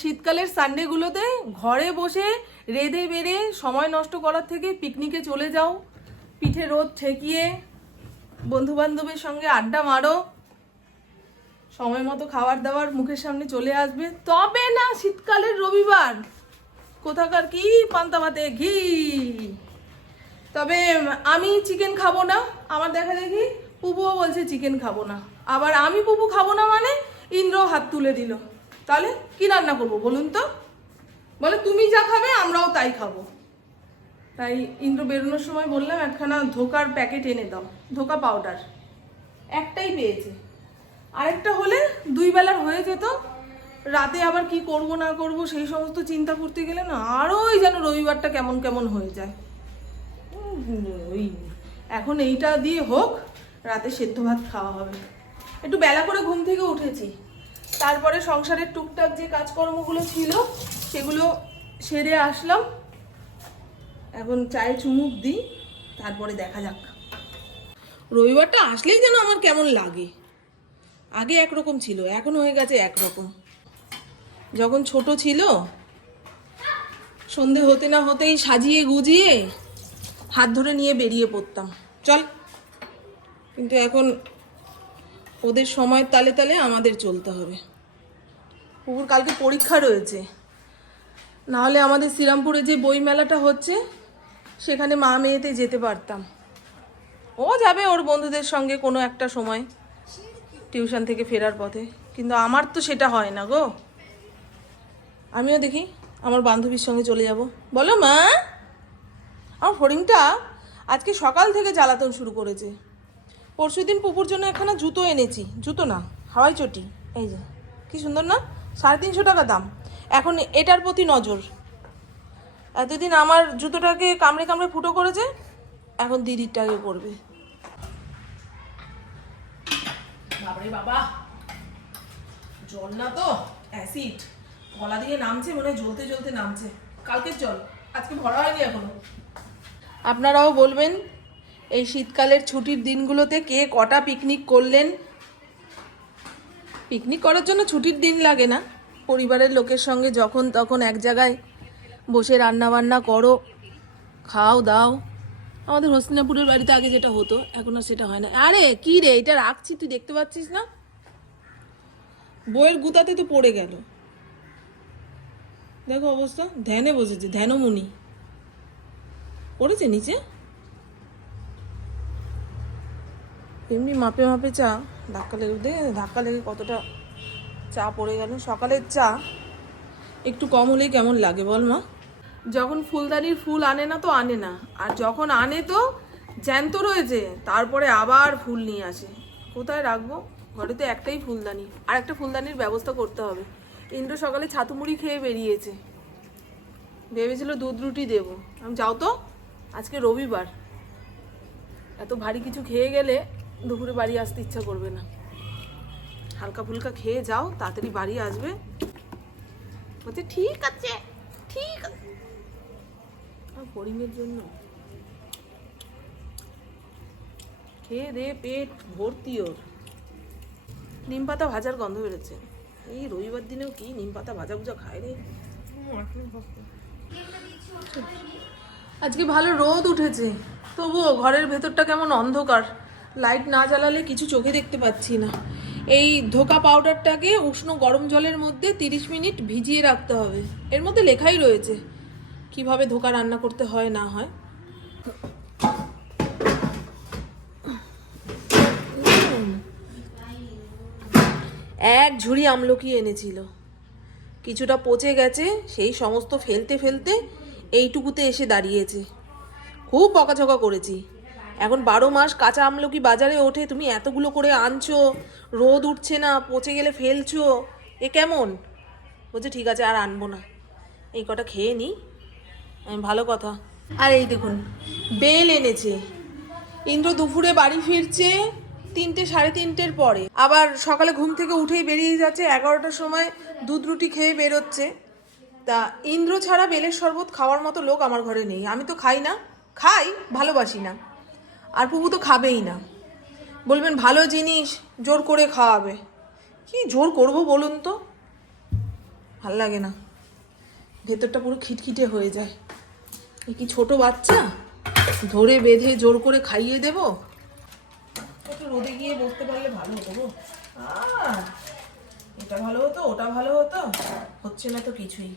শীতকালের সানডেগুলোতে ঘরে বসে রেঁধে বেড়ে সময় নষ্ট করার থেকে পিকনিকে চলে যাও। পিঠে রোদ ঠেকিয়ে বন্ধু বান্ধবের সঙ্গে আড্ডা মারো। সময় মতো খাবার দাবার মুখের সামনে চলে আসবে। তবে না, শীতকালের রবিবার। কোথাকার কি পান্তা ভাতে ঘি? তবে আমি চিকেন খাব না। আমার দেখা দেখি পুপুও বলছে চিকেন খাব না। আবার আমি পুপু খাব না মানে ইন্দ্র হাত তুলে দিল। তাহলে কি রান্না করব বলুন তো? বলে, তুমি যা খাবে, আমরাও তাই খাব। তাই ইন্দ্র বেরোনোর সময় বললাম, একখানা ধোকার প্যাকেট এনে দাও, ধোকা পাউডার। একটাই পেয়েছে। আরেকটা হলে দুই বেলার হয়ে যেত। রাতে আবার কি করব, না করব, সেই সমস্ত চিন্তা করতে গেলে না আরোই যেন রবিবারটা কেমন কেমন হয়ে যায়। ওই, এখন এইটা দিয়ে হোক, রাতে সেদ্ধ ভাত খাওয়া হবে। একটু বেলা করে ঘুম থেকে উঠেছি। তারপরে সংসারের টুকটাক যে কাজকর্মগুলো ছিল, সেগুলো সেরে আসলাম। এখন চায়ে চুমুক দিই, তারপরে দেখা যাক। রবিবারটা আসলেই যেন আমার কেমন লাগে। আগে একরকম ছিল, এখন হয়ে গেছে একরকম। যখন ছোট ছিল, সন্ধে হতে না হতেই সাজিয়ে গুজিয়ে হাত ধরে নিয়ে বেরিয়ে পড়তাম। চল। কিন্তু এখন ওদের সময়ের তালে তালে আমাদের চলতে হবে। পুকুর কালকে পরীক্ষা রয়েছে। নাহলে আমাদের শ্রীরামপুরে যে বই মেলাটা হচ্ছে, সেখানে মা মেয়েতে যেতে পারতাম। ও যাবে ওর বন্ধুদের সঙ্গে কোনো একটা সময়, টিউশন থেকে ফেরার পথে। কিন্তু আমার তো সেটা হয় না গো। আমিও দেখি আমার বান্ধবীর সঙ্গে চলে যাব। বলো মা, আমার হরিণটা আজকে সকাল থেকে জ্বালাতন শুরু করেছে। পরশুদিন পুকুর জন্য একখানা জুতো এনেছি। জুতো না হাওয়াই চটি। এই যে কি সুন্দর না? সাড়ে তিনশো টাকা দাম। এখন এটার প্রতি নজর। এতদিন আমার জুতোটাকে কামড়ে কামড়ে ফুটো করেছে এখন দিদিরটাকে করবে বাবারে বাবা জল না তো অ্যাসিড। গলা দিয়ে নামছে মনে হয় জ্বলতে জ্বলতে নামছে। কালকের জল আজকে ভরা হয়নি এখনও। আপনারাও বলবেন এই শীতকালের ছুটির দিনগুলোতে কে কটা পিকনিক করলেন? পিকনিক করার জন্য ছুটির দিন লাগে না। পরিবারের লোকের সঙ্গে যখন তখন এক জায়গায় বসে রান্না বান্না করো, খাও, দাও। আমাদের হস্তিনাপুরের বাড়িতে আগে যেটা হতো, এখন আর সেটা হয় না। আরে, কি রে? এটা রাখছি, তুই দেখতে পাচ্ছিস না? বইয়ের গুতাতে তো পড়ে গেল। দেখো অবস্থা, ধ্যানে বসেছে ধ্যানমুনি পড়েছে নিচে? এমনি মাপে মাপে চা। ধাক্কা লেগে দে ধাক্কা লেগে কতটা চা পড়ে গেল। সকালের চা একটু কম হলেই কেমন লাগে বল মা। যখন ফুলদানির ফুল আনে না তো আনে না। আর যখন আনে তো জ্যান্ত রয়েছে, তারপরে আবার ফুল নিয়ে আসে। কোথায় রাখব? ঘরে তো একটাই ফুলদানি। আর একটা ফুলদানির ব্যবস্থা করতে হবে। ইন্দ্র সকালে ছাতু মুড়ি খেয়ে বেরিয়েছে। ভেবেছিল দুধ রুটি দেবো। আমি, যাও তো, আজকে রবিবার। এত ভারী কিছু খেয়ে গেলে দুপুরে বাড়ি আসতে ইচ্ছা করবে না। হালকা ফুলকা খেয়ে যাও, তাড়াতাড়ি বাড়ি আসবে। বলছে, ঠিক আছে ঠিক আছে। জন্য? খেয়ে দে, পেট ভর্তি ওর। নিম পাতা ভাজার গন্ধ বেরোচ্ছে। এই রবিবার দিনেও কি নিম পাতা ভাজা ভুজা খায় রে? আজকে ভালো রোদ উঠেছে, তবুও ঘরের ভেতরটা কেমন অন্ধকার। লাইট না জ্বালালে কিছু চোখে দেখতে পাচ্ছি না। এই ধোকা পাউডারটাকে উষ্ণ গরম জলের মধ্যে তিরিশ মিনিট ভিজিয়ে রাখতে হবে। এর মধ্যে লেখাই রয়েছে কীভাবে ধোকা রান্না করতে হয়, না হয়। এক ঝুড়ি আমলকি এনেছিল। কিছুটা পচে গেছে, সেই সমস্ত ফেলতে ফেলতে এইটুকুতে এসে দাঁড়িয়েছে। খুব বকাঝকা করেছি। এখন বারো মাস কাঁচা আমলকি বাজারে ওঠে, তুমি এতগুলো করে আনছো, রোদ উঠছে না, পচে গেলে ফেলছো, এ কেমন? বলছে, ঠিক আছে, আর আনব না। এই কটা খেয়ে নি। ভালো কথা। আর এই দেখুন, বেল এনেছে। ইন্দ্র দুপুরে বাড়ি ফিরছে তিনটে, সাড়ে তিনটের পরে। আবার সকালে ঘুম থেকে উঠেই বেরিয়ে যাচ্ছে, এগারোটার সময় দুধ রুটি খেয়ে বেরোচ্ছে। তা ইন্দ্র ছাড়া বেলের শরবত খাওয়ার মতো লোক আমার ঘরে নেই। আমি তো খাই না, খাই, ভালোবাসি না। আর পুপু তো খাবেই না। বলবেন, ভালো জিনিস, জোর করে খাওয়াবে। কি জোর করব বলুন তো? ভালো লাগে না। ভেতরটা পুরো খিটখিটে হয়ে যায়। এ কি ছোট বাচ্চা? ধরে বেঁধে জোর করে খাইয়ে দেব? একটু রোদে গিয়ে বসতে পারলে ভালো হতো গো। এটা ভালো হতো, ওটা ভালো হতো। হচ্ছে না তো কিছুই।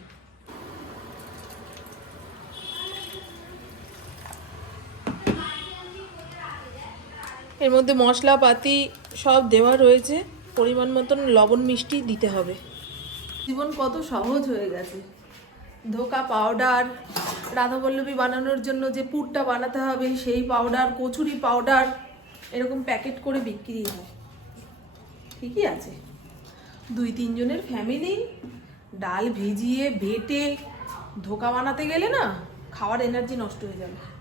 এর মধ্যে মশলাপাতি সব দেওয়া রয়েছে। পরিমাণ মতন লবণ, মিষ্টি দিতে হবে। জীবন কত সহজ হয়ে গেছে। ধোকা পাউডার রাধাবল্লভী বানানোর জন্য যে পুরটা বানাতে হবে, সেই পাউডার কচুরি পাউডার এরকম প্যাকেট করে বিক্রি হয়। ঠিকই আছে। দুই তিনজনের ফ্যামিলি ডাল ভিজিয়ে, বেটে, ধোকা বানাতে গেলে না, খাওয়ার এনার্জি নষ্ট হয়ে যাবে।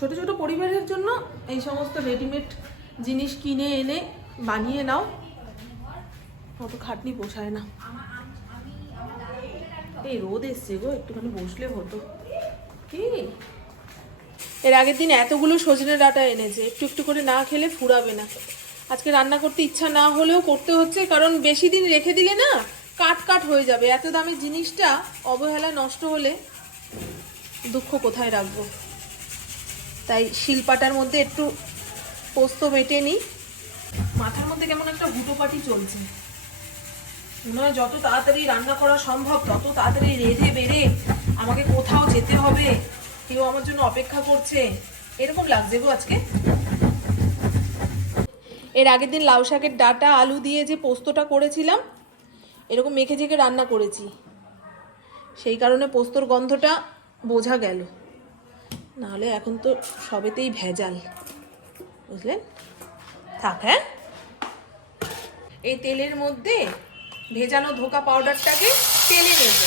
ছোট ছোট পরিবারের জন্য এই সমস্ত রেডিমেড জিনিস কিনে এনে বানিয়ে নাও। অত খাটনি পোষায় না। এই রোদ এসছে গো, একটুখানি বসলে হতো। কি? এর আগের দিন এতগুলো সজনে ডাটা এনেছে, একটু একটু করে না খেলে ফুরাবে না। আজকে রান্না করতে ইচ্ছা না হলেও করতে হচ্ছে, কারণ বেশি দিন রেখে দিলে না কাট কাট হয়ে যাবে। এত দামি জিনিসটা অবহেলা নষ্ট হলে দুঃখ কোথায় রাখব? তাই শিলপাটার মধ্যে একটু পোস্ত বেটে নিই। মাথার মধ্যে কেমন একটা হুটোপাটি চলছে। মনে হয় যত তাড়াতাড়ি রান্না করা সম্ভব তত তাড়াতাড়ি রেঁধে বেড়ে আমাকে কোথাও যেতে হবে। কেউ আমার জন্য অপেক্ষা করছে। এরকম লাগছে গো আজকে। এর আগের দিন লাউ শাকের ডাটা আলু দিয়ে যে পোস্তটা করেছিলাম এরকম মেখে ঝেঁকে রান্না করেছি। সেই কারণে পোস্তর গন্ধটা বোঝা গেল। নাহলে এখন তো সবেতেই ভেজাল। বুঝলেন? থাক হ্যাঁ? এই তেলের মধ্যে ভেজানো ধোকা পাউডারটাকে তেলে নেব।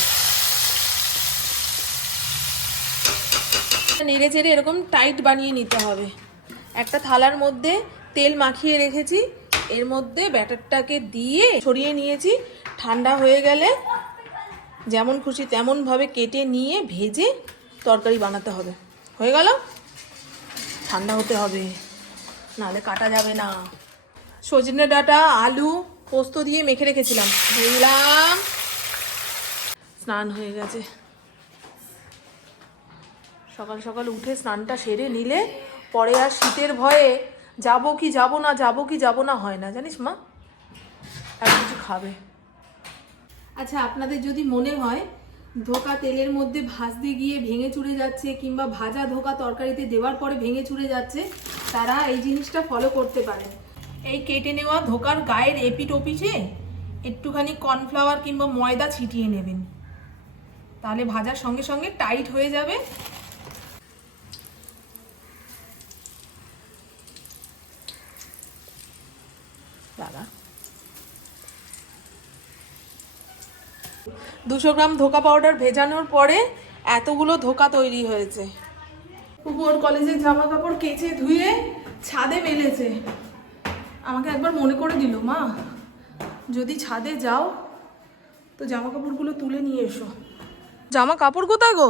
নেড়ে চেড়ে এরকম টাইট বানিয়ে নিতে হবে। একটা থালার মধ্যে তেল মাখিয়ে রেখেছি। এর মধ্যে ব্যাটারটাকে দিয়ে ছড়িয়ে নিয়েছি। ঠান্ডা হয়ে গেলে যেমন খুশি তেমনভাবে কেটে নিয়ে ভেজে তরকারি বানাতে হবে। হয়ে গেল? ঠান্ডা হতে হবে, নাহলে কাটা যাবে না। সজনে ডাঁটা, আলু, পোস্ত দিয়ে মেখে রেখেছিলাম। দিলাম স্নান হয়ে গেছে। সকাল সকাল উঠে স্নানটা সেরে নিলে পরে আর শীতের ভয়ে যাব কি যাব না, যাব কি যাব না হয় না, জানিস মা? আর কিছু খাবে। আচ্ছা আপনাদের যদি মনে হয় ধোকা তেলের মধ্যে ভাজতে গিয়ে ভেঙে চুড়ে যাচ্ছে কিংবা ভাজা ধোকা তরকারিতে দেওয়ার পরে ভেঙে চুড়ে যাচ্ছে, তারা এই জিনিসটা ফলো করতে পারেন এই কেটে নেওয়া ধোকার গায়ের এপিট ওপিসে একটুখানি কর্নফ্লাওয়ার কিংবা ময়দা ছিটিয়ে নেবেন। তাহলে ভাজার সঙ্গে সঙ্গে টাইট হয়ে যাবে। দুশো গ্রাম ধোকা পাউডার ভেজানোর পরে এতগুলো ধোকা তৈরি হয়েছে। ওর কলেজের জামা কাপড় কেচে ধুয়ে ছাদে মেলেছে। আমাকে একবার মনে করে দিল মা যদি ছাদে যাও তো জামা কাপড়গুলো তুলে নিয়ে এসো। জামা কাপড় কোথায় গো?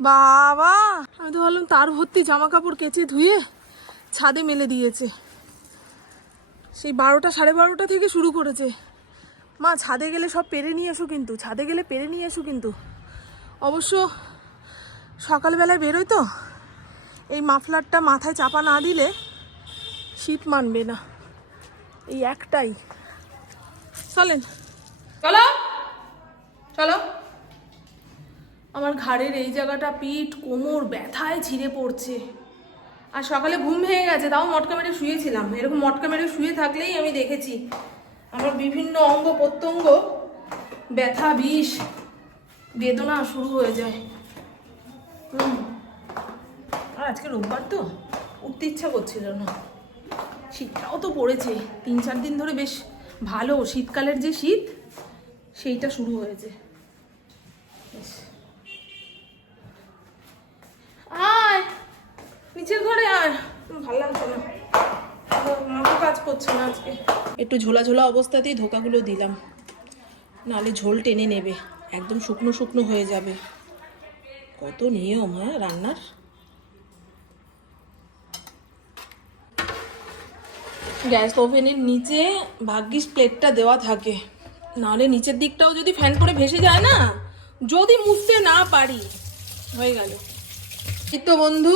বাবা! আমি তো ভাবলাম তার ভর্তি জামা কাপড় কেচে ধুয়ে ছাদে মেলে দিয়েছে। সেই বারোটা সাড়ে বারোটা থেকে শুরু করেছে। মা, ছাদে গেলে সব পেরে নিয়ে এসো কিন্তু, ছাদে গেলে পেরে নিয়ে এসো কিন্তু। অবশ্য সকালবেলায় বেরোয় তো, এই মাফলারটা মাথায় চাপা না দিলে শীত মানবে না, এই একটাই। চলেন। চলো। চলো। আমার ঘাড়ের এই জায়গাটা পিঠ, কোমর ব্যথায় ছিঁড়ে পড়ছে। আর সকালে ঘুম ভেঙে গেছে, তাও মটকা মেরে শুয়েছিলাম। এরকম মটকা মেরে শুয়ে থাকলেই আমি দেখেছি। আমার বিভিন্ন অঙ্গ প্রত্যঙ্গ, ব্যথা, বিষ, বেদনা শুরু হয়ে যায়। আর আজকে রোববার তো? উঠতে ইচ্ছা করছিল না। শীতটাও তো পড়েছে। তিন, চার দিন ধরে বেশ ভালো। শীতকালের যে শীত, সেইটা শুরু হয়েছে। আয়! নিচের ঘরে আয়। ভালো লাগছে না? কাজ করছে না আজকে। একটু ঝোলা ঝোলা অবস্থাতেই ধোকাগুলো দিলাম। নাহলে ঝোল টেনে নেবে, একদম শুকনো শুকনো হয়ে যাবে। কত নিয়ম হ্যাঁ রান্নার? গ্যাস ওভেনের নিচে ভাগ্যিস প্লেটটা দেওয়া থাকে। নাহলে নিচের দিকটাও যদি ফ্যান করে ভেসে যায় না, যদি মুছতে না পারি, হয়ে গেল। তো বন্ধু,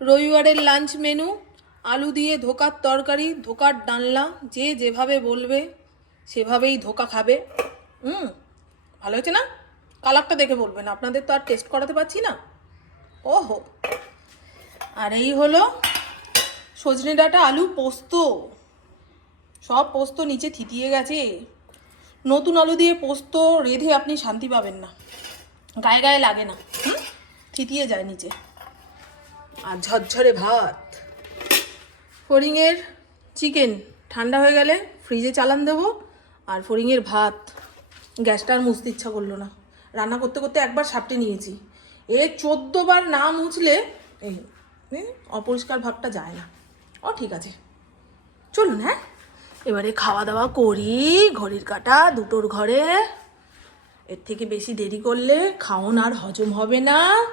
রবিবারের লাঞ্চ মেনু আলু দিয়ে ধোকার তরকারি, ধোকার ডালনা, যে যেভাবে বলবে, সেভাবেই ধোকা খাবে। হুম, ভালো হয়েছে না? কালারটা দেখে বলবেন, আপনাদের তো আর টেস্ট করাতে পারছি না। ওহো। আর এই হলো সজনে ডাঁটা আলু পোস্ত। সব পোস্ত নিচে থিতিয়ে গেছে। নতুন আলু দিয়ে পোস্ত রেঁধে আপনি শান্তি পাবেন না। গায়ে গায়ে লাগে না। থিতিয়ে যায় নিচে। আর ঝরঝরে ভাত। ফড়িংয়ের চিকেন ঠান্ডা হয়ে গেলে ফ্রিজে চালান দেবো, আর ফড়িংয়ের ভাত। গ্যাসটা আর মুছতে ইচ্ছা করল না। রান্না করতে করতে একবার সাপটে নিয়েছি। এ চোদ্দ বার না মুছলে এই অপরিষ্কার ভাবটা যায় না। ও, ঠিক আছে। চলুন হ্যাঁ? এবারে খাওয়া দাওয়া করি, ঘড়ির কাটা, দুটোর ঘরে। এর থেকে বেশি দেরি করলে খাওন আর হজম হবে না।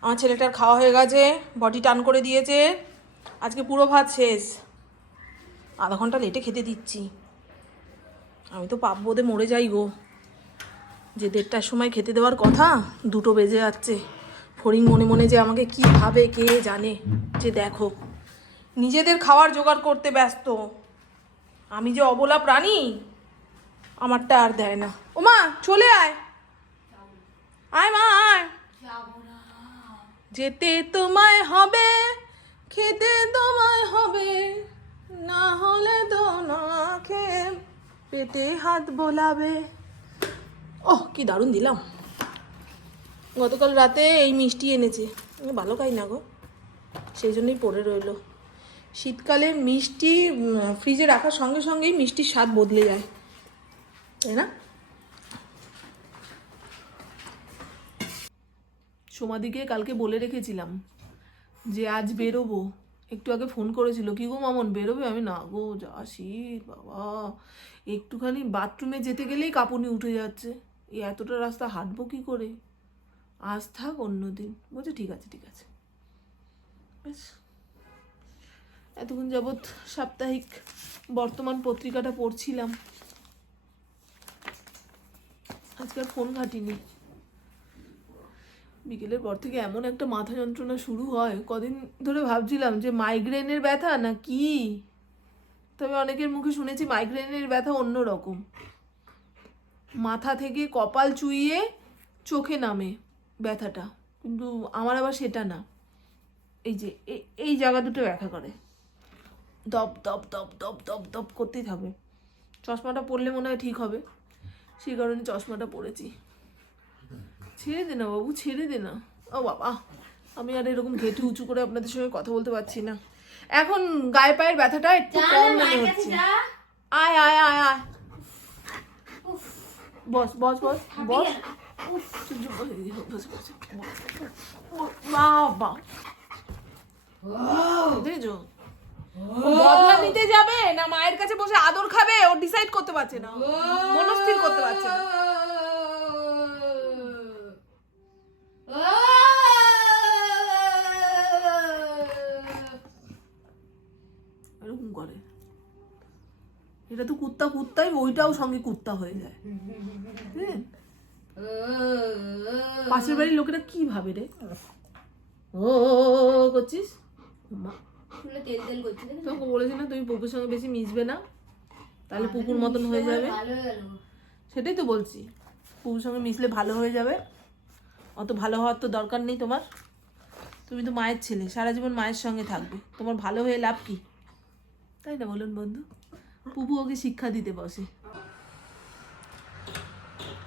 আমার ছেলেটার খাওয়া হয়ে গেছে, বডি টান করে দিয়েছে। আজকে পুরো ভাত শেষ। আধা ঘণ্টা লেটে খেতে দিচ্ছি। আমি তো পাপ বোধে মরে যাই গো। যে দেড়টার সময় খেতে দেওয়ার কথা দুটো বেজে যাচ্ছে। ফড়িং মনে মনে যে আমাকে কি ভাবে কে জানে? যে দেখো নিজেদের খাওয়ার জোগাড় করতে ব্যস্ত। আমি যে অবলা প্রাণী আমারটা আর দেয় না। ও মা চলে আয়। আয় মা আয়। যেতে তোমায় হবে। খেতে তোমায় হবে, না হলে তো না খেয়ে পেটে হাত বোলাবে। ওহ, কি দারুণ দিলাম। গতকাল রাতে এই মিষ্টি এনেছে। ভালো খাই না গো, সেই জন্যই পড়ে রইল। শীতকালে মিষ্টি ফ্রিজে রাখার সঙ্গে সঙ্গেই মিষ্টির স্বাদ বদলে যায়। তাই না? সোমাদিকে কালকে বলে রেখেছিলাম যে আজ বেরোবো। একটু আগে ফোন করেছিল, কি গো মামন, বেরোবে? আমি, না গো যা শীত বাবা। একটুখানি বাথরুমে যেতে গেলেই কাঁপুনি উঠে যাচ্ছে। এই এতটা রাস্তা হাঁটবো কি করে? আজ থাক অন্যদিন বলছে, ঠিক আছে ঠিক আছে। এতক্ষণ যাবৎ সাপ্তাহিক বর্তমান পত্রিকাটা পড়ছিলাম। আজকে আর ফোন ঘাটিনি। বিকেলের পর থেকে এমন একটা মাথা যন্ত্রণা শুরু হয়। কদিন ধরে ভাবছিলাম যে মাইগ্রেনের ব্যথা না কি? তবে অনেকের মুখে শুনেছি মাইগ্রেনের ব্যথা অন্য রকম মাথা থেকে কপাল চুইয়ে চোখে নামে ব্যথাটা। কিন্তু আমার আবার সেটা না। এই যে এই জায়গা দুটো ব্যথা করে। দপ দপ দপ দপ দপ দপ করতেই থাকবে। চশমাটা পরলে মনে হয় ঠিক হবে। সেই কারণে চশমাটা পরেছি। ছেড়ে দে না বাবু ছেড়ে দে না। ও বাবা আমি আর এরকম ঘেটে উঁচু করে আপনাদের সঙ্গে কথা বলতে পারছি না। এখন গায়ে পায়ের ব্যথাটা একটু কম মনে হচ্ছে। আয় আয় আয় আয়। বস বস বস বস। বাবা। বদলা নিতে যাবে না মায়ের কাছে বসে আদর খাবে ও ডিসাইড করতে পারছে না। মনস্থির করতে পারছে না। এরকম করে। এটা তো কুত্তা কুত্তাই ওইটাও সঙ্গে কুত্তা হয়ে যায়। হ্যাঁ? পাশের বাড়ির লোকেরা কি ভাবে রে? ও করছিস? তোকে বলেছি না তুমি পুকুর সঙ্গে বেশি মিশবে না। তাহলে পুকুর মতন হয়ে যাবে। সেটাই তো বলছি। পুকুর সঙ্গে মিশলে ভালো হয়ে যাবে। অত ভালো হওয়ার তো দরকার নেই তোমার। তুমি তো মায়ের ছেলে সারা জীবন মায়ের সঙ্গে থাকবে। তোমার ভালো হয়ে লাভ কি? তাই না বলুন বন্ধু? পুপু ওকে শিক্ষা দিতে বসে।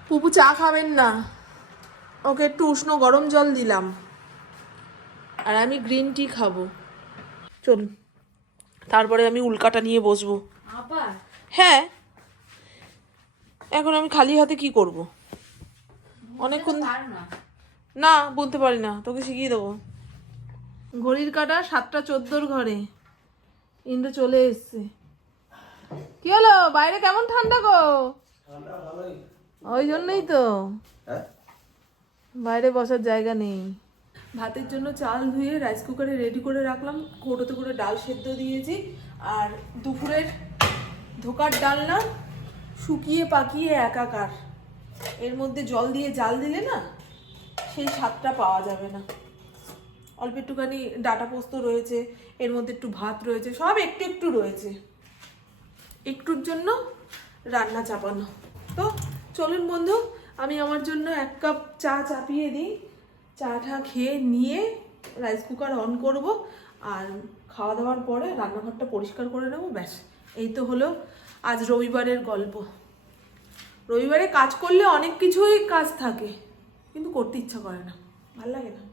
পুপু চা খাবেন না। ওকে একটু উষ্ণ গরম জল দিলাম। আর আমি গ্রিন টি খাব। চলুন তারপরে আমি উল্কাটা নিয়ে বসবো। হ্যাঁ এখন আমি খালি হাতে কি করব? অনেকক্ষণ না বলতে পারি না তোকে শিখিয়ে দেবো। ঘড়ির কাটা সাতটা চোদ্দোর ঘরে। ইন্দ্র চলে এসছে। কি হলো? বাইরে কেমন ঠান্ডা গো? ওই জন্যই তো। বাইরে বসার জায়গা নেই। ভাতের জন্য চাল ধুয়ে রাইস কুকারে রেডি করে রাখলাম। কৌটোতে করে ডাল সেদ্ধ দিয়েছি। আর দুপুরের ধোকার ডাল না শুকিয়ে পাকিয়ে একাকার। এর মধ্যে জল দিয়ে জাল দিলে না সেই স্বাদটা পাওয়া যাবে না। অল্প একটুখানি ডাটা পোস্ত রয়েছে, এর মধ্যে একটু ভাত রয়েছে, সব একটু একটু রয়েছে। একটুর জন্য রান্না চাপানো। তো চলুন বন্ধু, আমি আমার জন্য এক কাপ চা চাপিয়ে দিই। চাটা খেয়ে নিয়ে রাইস কুকার অন করব আর খাওয়া দাওয়ার পরে রান্নাঘরটা পরিষ্কার করে নেব, ব্যাস। এই তো হলো আজ রবিবারের গল্প। রবিবারে কাজ করলে অনেক কিছুই কাজ থাকে। কিন্তু করতে ইচ্ছা করে না। ভালো লাগে না।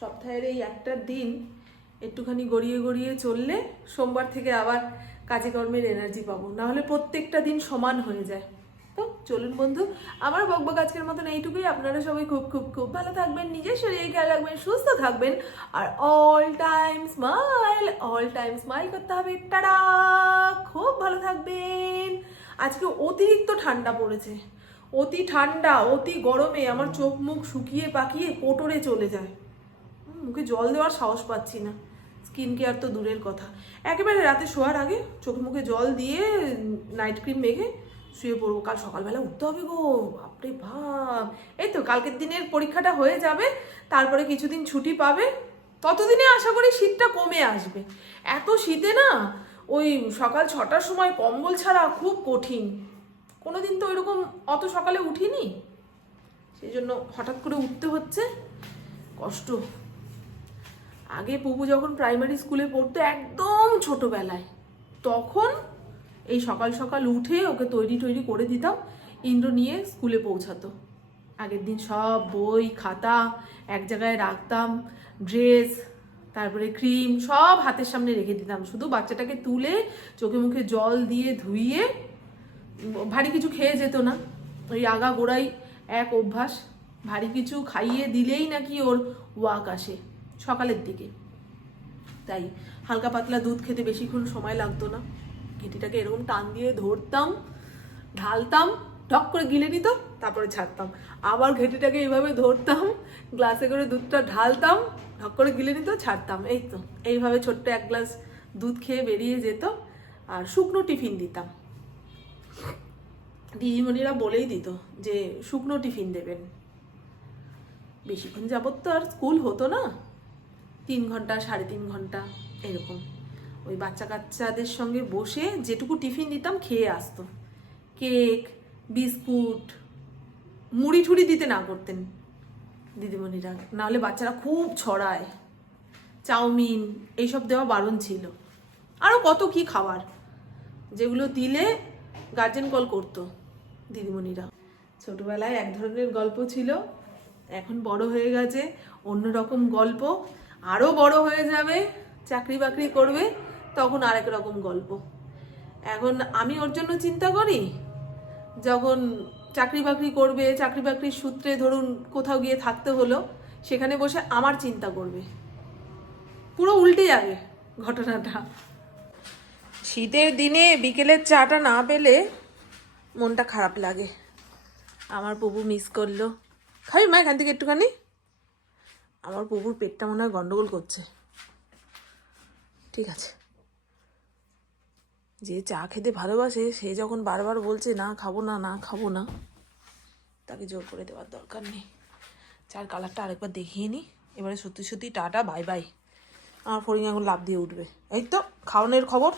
সপ্তাহের এই একটা দিন একটুখানি গড়িয়ে গড়িয়ে চললে সোমবার থেকে আবার কাজে কর্মের এনার্জি পাবো। নাহলে প্রত্যেকটা দিন সমান হয়ে যায়। তো চলুন বন্ধু, আমার বকবক আজকের মতন এইটুকুই। আপনারা সবাই খুব খুব খুব ভালো থাকবেন, নিজের শরীরে খেয়াল রাখবেন, সুস্থ থাকবেন। আর all time smile all time smile করতে হবে। টাটা! খুব ভালো থাকবেন। আজকে অতিরিক্ত ঠান্ডা পড়েছে। অতি ঠান্ডা, অতি গরমে আমার চোখ মুখ শুকিয়ে পাকিয়ে কোটরে চলে যায়। মুখে জল দেওয়ার সাহস পাচ্ছি না। স্কিন কেয়ার তো দূরের কথা। একেবারে রাতে শোয়ার আগে চোখ মুখে জল দিয়ে নাইট ক্রিম মেখে শুয়ে পড়ব। কাল সকালবেলা উঠতে হবে গো, বাপরে ভাব এই তো কালকের দিনের পরীক্ষাটা হয়ে যাবে, তারপরে কিছুদিন ছুটি পাবে, ততদিনে আশা করি শীতটা কমে আসবে। এত শীতে না, ওই সকাল ছটার সময় কম্বল ছাড়া খুব কঠিন। কোনোদিন তো ওইরকম অত সকালে উঠিনি। সেই জন্য হঠাৎ করে উঠতে হচ্ছে। কষ্ট। আগে পুপু যখন প্রাইমারি স্কুলে পড়তো একদম ছোটবেলায়, তখন এই সকাল সকাল উঠে ওকে তৈরি টৈরি করে দিতাম, ইন্দ্র নিয়ে স্কুলে পৌঁছাতো। আগের দিন সব বই, খাতা এক জায়গায় রাখতাম ড্রেস তারপরে ক্রিম সব হাতের সামনে রেখে দিতাম। শুধু বাচ্চাটাকে তুলে চোখে মুখে জল দিয়ে ধুইয়ে ভারী কিছু খেয়ে যেত না। ওই আগা গোড়াই এক অভ্যাস, ভারী কিছু খাইয়ে দিলেই নাকি ওর ওয়াক আসে সকালের দিকে। তাই হালকা পাতলা দুধ খেতে বেশিক্ষণ সময় লাগতো না। ঘেটিটাকে এরকম টান দিয়ে ধরতাম, ঢালতাম, ঢক করে গিলে নিত, তারপরে ছাড়তাম। আবার ঘেটিটাকে এইভাবে ধরতাম, গ্লাসে করে দুধটা ঢালতাম, ঢক করে গিলে নিত, ছাড়তাম। এই তো, এইভাবে ছোট্ট এক গ্লাস দুধ খেয়ে বেরিয়ে যেত, আর শুকনো টিফিন দিতাম। দিদিমণিরা বলেই দিত যে শুকনো টিফিন দেবেন। বেশিক্ষণ যাবত তো আর স্কুল হতো না। তিন ঘণ্টা, সাড়ে তিন ঘণ্টা, এরকম। ওই বাচ্চা কাচ্চাদের সঙ্গে বসে যেটুকু টিফিন দিতাম খেয়ে আসতো। কেক, বিস্কুট, মুড়ি ঠুড়ি দিতে না করতেন দিদিমণিরা। নাহলে বাচ্চারা খুব ছড়ায়। চাউমিন, এইসব দেওয়া বারণ ছিল। আরও কত কি খাবার। যেগুলো দিলে গার্জেন কল করতো দিদিমণিরা। ছোটবেলায় এক ধরনের গল্প ছিল, এখন বড় হয়ে গেছে অন্য রকম গল্প আরও বড় হয়ে যাবে, চাকরি বাকরি করবে, তখন আরেক রকম গল্প। এখন আমি ওর জন্য চিন্তা করি, যখন চাকরি বাকরি করবে, চাকরি বাকরির সূত্রে ধরুন কোথাও গিয়ে থাকতে হলো, সেখানে বসে আমার চিন্তা করবে। পুরো উল্টে যাবে ঘটনাটা। শীতের দিনে বিকেলের চাটা না পেলে মনটা খারাপ লাগে। আমার প্রভু মিস করল। খাবি মা এখান থেকে একটুখানি? আমার প্রভুর পেটটা মনে হয় গন্ডগোল করছে। ঠিক আছে। যে চা খেতে ভালোবাসে, সে যখন বারবার বলছে, না, খাব না না, খাব না, তাকে জোর করে দেওয়ার দরকার নেই। চার কালারটা আরেকবার দেখিয়ে নিই এবারে সত্যি সত্যি টাটা, বাই বাই। আমার ফড়িং এখন লাভ দিয়ে উঠবে। এই তো খাওয়ানোর খবর।